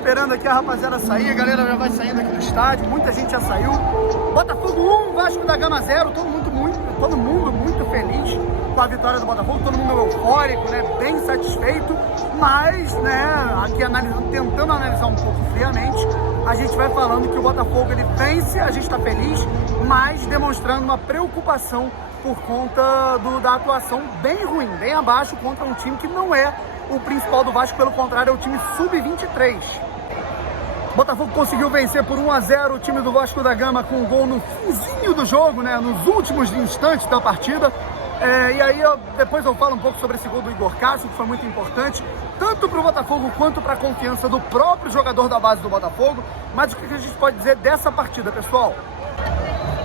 esperando aqui a rapaziada sair, a galera já vai saindo aqui do estádio, muita gente já saiu. Botafogo 1, Vasco da Gama 0, todo mundo muito feliz com a vitória do Botafogo, todo mundo eufórico, né, bem satisfeito, mas, né, aqui tentando analisar um pouco friamente, a gente vai falando que o Botafogo ele vence, a gente está feliz, mas demonstrando uma preocupação por conta da atuação bem ruim, bem abaixo contra um time que não é o principal do Vasco, pelo contrário, é o time sub-23. Botafogo conseguiu vencer por 1-0 o time do Vasco da Gama com um gol no finzinho do jogo, né, nos últimos instantes da partida. E aí depois eu falo um pouco sobre esse gol do Igor Cássio, que foi muito importante, tanto para o Botafogo quanto para a confiança do próprio jogador da base do Botafogo. Mas o que a gente pode dizer dessa partida, pessoal?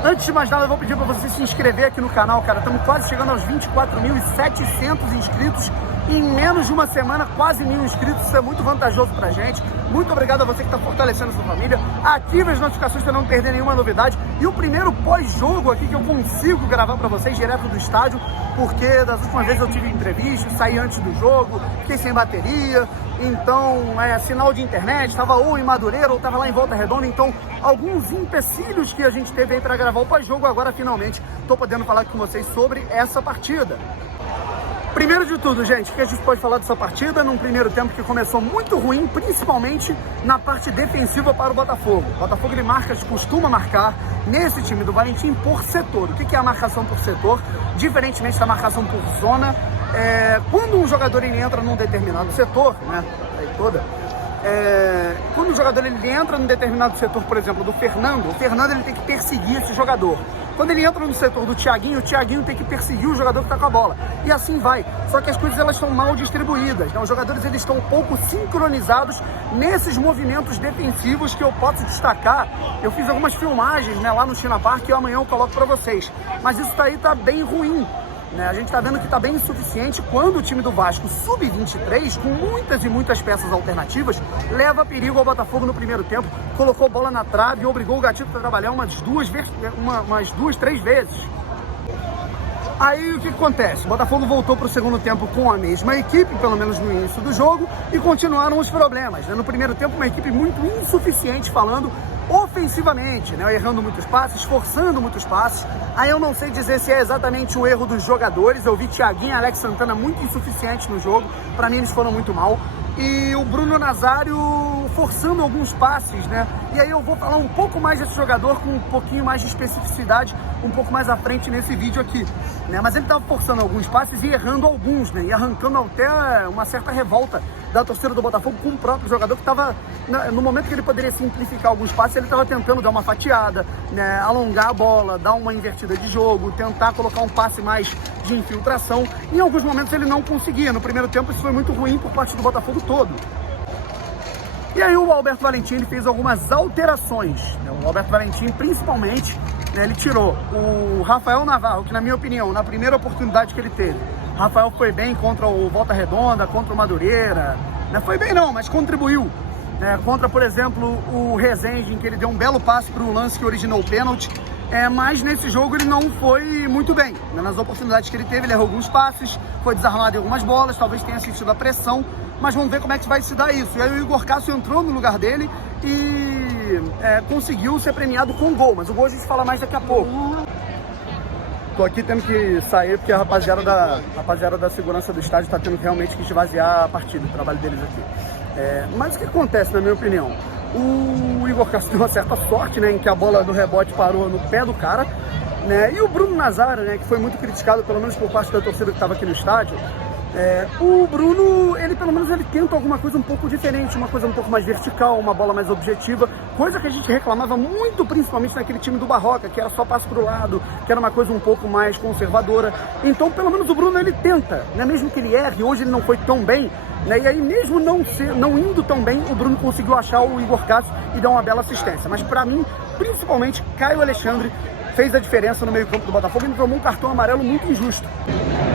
Antes de mais nada, eu vou pedir para você se inscrever aqui no canal, cara. Estamos quase chegando aos 24.700 inscritos. Em menos de uma semana, quase 1.000 inscritos. Isso é muito vantajoso pra gente. Muito obrigado a você que está fortalecendo a sua família. Ative as notificações para não perder nenhuma novidade. E o primeiro pós-jogo aqui que eu consigo gravar para vocês direto do estádio, porque das últimas vezes eu tive entrevista, saí antes do jogo, fiquei sem bateria. Então, sinal de internet, estava ou em Madureira ou estava lá em Volta Redonda. Então, alguns empecilhos que a gente teve aí para gravar o pós-jogo. Agora, finalmente, estou podendo falar com vocês sobre essa partida. Primeiro de tudo, gente, o que a gente pode falar dessa partida num primeiro tempo que começou muito ruim, principalmente na parte defensiva para o Botafogo. O Botafogo ele costuma marcar nesse time do Valentim por setor. O que é a marcação por setor? Diferentemente da marcação por zona, quando um jogador ele entra num determinado setor, né, quando o jogador ele entra num determinado setor, por exemplo, do Fernando, o Fernando ele tem que perseguir esse jogador. Quando ele entra no setor do Thiaguinho, o Thiaguinho tem que perseguir o jogador que está com a bola. E assim vai. Só que as coisas elas estão mal distribuídas, né? Os jogadores eles estão um pouco sincronizados nesses movimentos defensivos que eu posso destacar. Eu fiz algumas filmagens, né, lá no China Park e amanhã eu coloco para vocês. Mas isso daí tá bem ruim. A gente está vendo que está bem insuficiente quando o time do Vasco sub-23, com muitas e muitas peças alternativas, leva perigo ao Botafogo no primeiro tempo, colocou bola na trave e obrigou o Gatito a trabalhar umas duas, três vezes. Aí o que acontece? O Botafogo voltou para o segundo tempo com a mesma equipe, pelo menos no início do jogo, e continuaram os problemas. No primeiro tempo, uma equipe muito insuficiente falando ofensivamente, né? Errando muitos passes, forçando muitos passes. Aí eu não sei dizer se é exatamente o erro dos jogadores. Eu vi Thiaguinho e Alex Santana muito insuficientes no jogo. Para mim eles foram muito mal. E o Bruno Nazário forçando alguns passes, né? E aí eu vou falar um pouco mais desse jogador com um pouquinho mais de especificidade um pouco mais à frente nesse vídeo aqui, né? Mas ele estava forçando alguns passes e errando alguns, né? E arrancando até uma certa revolta da torcida do Botafogo com o próprio jogador que estava, no momento que ele poderia simplificar alguns passes, ele estava tentando dar uma fatiada, né? Alongar a bola, dar uma invertida de jogo, tentar colocar um passe mais de infiltração. Em alguns momentos ele não conseguia. No primeiro tempo isso foi muito ruim por parte do Botafogo todo. E aí o Alberto Valentim ele fez algumas alterações, né? O Alberto Valentim principalmente, né, ele tirou o Rafael Navarro, que na minha opinião, na primeira oportunidade que ele teve, Rafael foi bem contra o Volta Redonda, contra o Madureira, não foi bem não, mas contribuiu, né? Contra, por exemplo, o Rezende, em que ele deu um belo passe para o lance que originou o pênalti, mas nesse jogo ele não foi muito bem, né? Nas oportunidades que ele teve, ele errou alguns passes, foi desarmado em algumas bolas, talvez tenha sentido a pressão, mas vamos ver como é que vai se dar isso. E aí o Igor Cássio entrou no lugar dele e conseguiu ser premiado com um gol, mas o gol a gente fala mais daqui a pouco. Tô aqui tendo que sair porque a rapaziada da segurança do estádio tá tendo realmente que esvaziar a partida, o trabalho deles aqui. Mas o que acontece, na minha opinião? O Igor Cássio deu uma certa sorte, né, em que a bola do rebote parou no pé do cara, né, e o Bruno Nazário, né, que foi muito criticado, pelo menos por parte da torcida que estava aqui no estádio, o Bruno, ele pelo menos ele tenta alguma coisa um pouco diferente, uma coisa um pouco mais vertical, uma bola mais objetiva, coisa que a gente reclamava muito, principalmente naquele time do Barroca, que era só passe pro lado, que era uma coisa um pouco mais conservadora. Então, pelo menos o Bruno ele tenta, né? Mesmo que ele erre, hoje ele não foi tão bem, né? E aí mesmo não indo tão bem, o Bruno conseguiu achar o Igor Cássio e dar uma bela assistência. Mas para mim, principalmente, Caio Alexandre fez a diferença no meio campo do Botafogo e ele tomou um cartão amarelo muito injusto.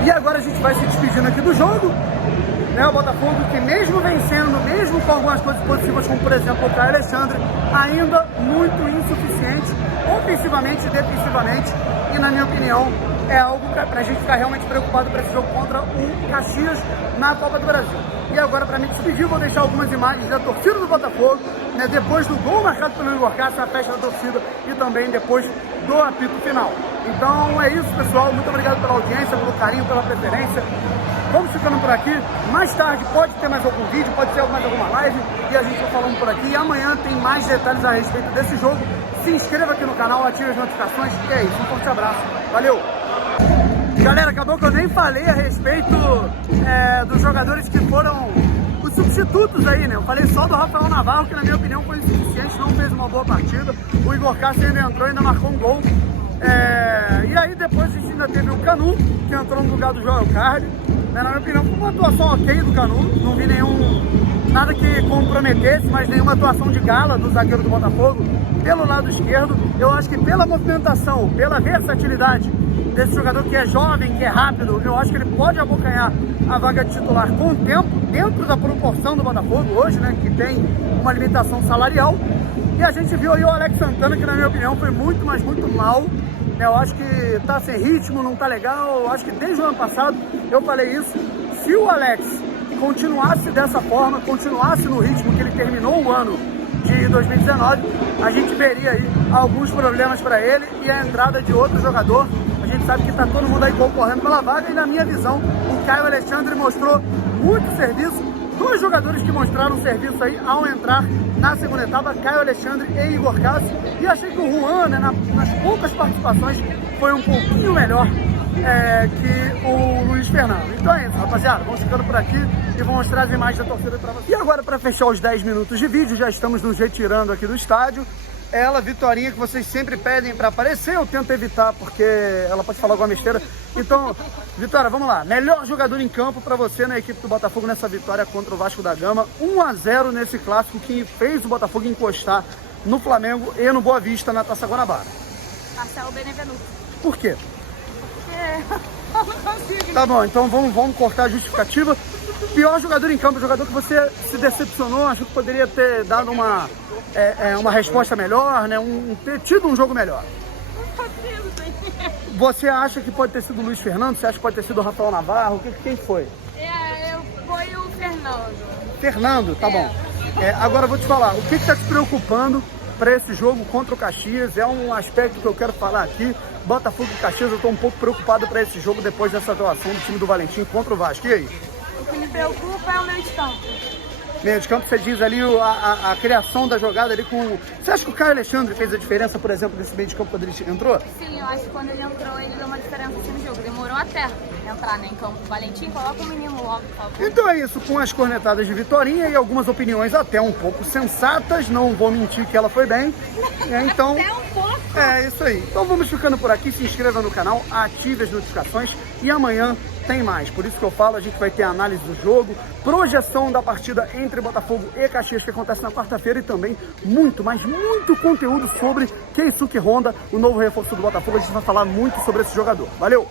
E agora a gente vai se despedindo aqui do jogo, né? O Botafogo que mesmo vencendo, mesmo com algumas coisas positivas, como por exemplo o Caio Alexandre, ainda muito insuficiente, ofensivamente e defensivamente, e na minha opinião, é algo pra gente ficar realmente preocupado para esse jogo contra o Caxias na Copa do Brasil. E agora, para me despedir, vou deixar algumas imagens da torcida do Botafogo, né, depois do gol marcado pelo Igor Cássio, a festa da torcida e também depois do apito final. Então é isso, pessoal. Muito obrigado pela audiência, pelo carinho, pela preferência. Vamos ficando por aqui. Mais tarde pode ter mais algum vídeo, pode ter mais alguma live e a gente vai falando por aqui. E amanhã tem mais detalhes a respeito desse jogo. Se inscreva aqui no canal, ative as notificações. E é isso, um forte abraço. Valeu! Galera, acabou que eu nem falei a respeito dos jogadores que foram os substitutos aí, né? Eu falei só do Rafael Navarro, que na minha opinião foi insuficiente, não fez uma boa partida. O Igor Cássio ainda entrou, ainda marcou um gol. E aí depois a gente ainda teve o Canu, que entrou no lugar do Joel Carli. Na minha opinião, foi uma atuação ok do Canu. Não vi nada que comprometesse, mas nenhuma atuação de gala do zagueiro do Botafogo pelo lado esquerdo. Eu acho que pela movimentação, pela versatilidade desse jogador que é jovem, que é rápido, eu acho que ele pode abocanhar a vaga de titular com o tempo, dentro da proporção do Botafogo hoje, né, que tem uma limitação salarial. E a gente viu aí o Alex Santana, que na minha opinião foi muito, mas muito mal. Eu acho que tá sem ritmo, não tá legal. Eu acho que desde o ano passado eu falei isso. Se o Alex continuasse dessa forma, continuasse no ritmo que ele terminou o ano de 2019, a gente veria aí alguns problemas para ele e a entrada de outro jogador. A gente sabe que tá todo mundo aí concorrendo pela vaga e, na minha visão, o Caio Alexandre mostrou muito serviço. Dois jogadores que mostraram serviço aí ao entrar na segunda etapa, Caio Alexandre e Igor Cássio. E achei que o Juan, né, nas poucas participações, foi um pouquinho melhor que o Luiz Fernando. Então é isso, rapaziada. Vamos ficando por aqui e vou mostrar as imagens da torcida pra vocês. E agora, para fechar os 10 minutos de vídeo, já estamos nos retirando aqui do estádio. Ela, Vitorinha, que vocês sempre pedem para aparecer, eu tento evitar porque ela pode falar alguma besteira. Então, Vitória, vamos lá. Melhor jogador em campo para você na equipe do Botafogo nessa vitória contra o Vasco da Gama. 1-0 nesse clássico que fez o Botafogo encostar no Flamengo e no Boa Vista na Taça Guanabara. Marcelo Benevenuto. Por quê? Porque eu não consigo. Tá bom, então vamos cortar a justificativa. Pior jogador em campo, jogador que você se decepcionou, achou que poderia ter dado uma resposta melhor, né? Ter tido um jogo melhor. Você acha que pode ter sido o Luiz Fernando? Você acha que pode ter sido o Rafael Navarro? Quem foi? Foi o Fernando. Fernando, tá bom. Agora eu vou te falar, o que está te preocupando para esse jogo contra o Caxias? É um aspecto que eu quero falar aqui. Botafogo e Caxias, eu estou um pouco preocupado para esse jogo depois dessa atuação do time do Valentim contra o Vasco. E aí? O que me preocupa é o meio de campo. Meio de campo, você diz ali a criação da jogada ali com... Você acha que o Caio Alexandre fez a diferença, por exemplo, nesse meio de campo quando ele entrou? Sim, eu acho que quando ele entrou, ele deu uma diferença assim no jogo. Demorou até entrar, né, em campo. Valentim, coloca o menino logo, por favor. Então é isso, com as cornetadas de Vitorinha e algumas opiniões até um pouco sensatas, não vou mentir que ela foi bem. Então, até um pouco. É isso aí. Então vamos ficando por aqui, se inscreva no canal, ative as notificações e amanhã tem mais. Por isso que eu falo, a gente vai ter análise do jogo, projeção da partida entre Botafogo e Caxias, que acontece na quarta-feira, e também muito, mas muito conteúdo sobre Keisuke Honda, o novo reforço do Botafogo. A gente vai falar muito sobre esse jogador. Valeu!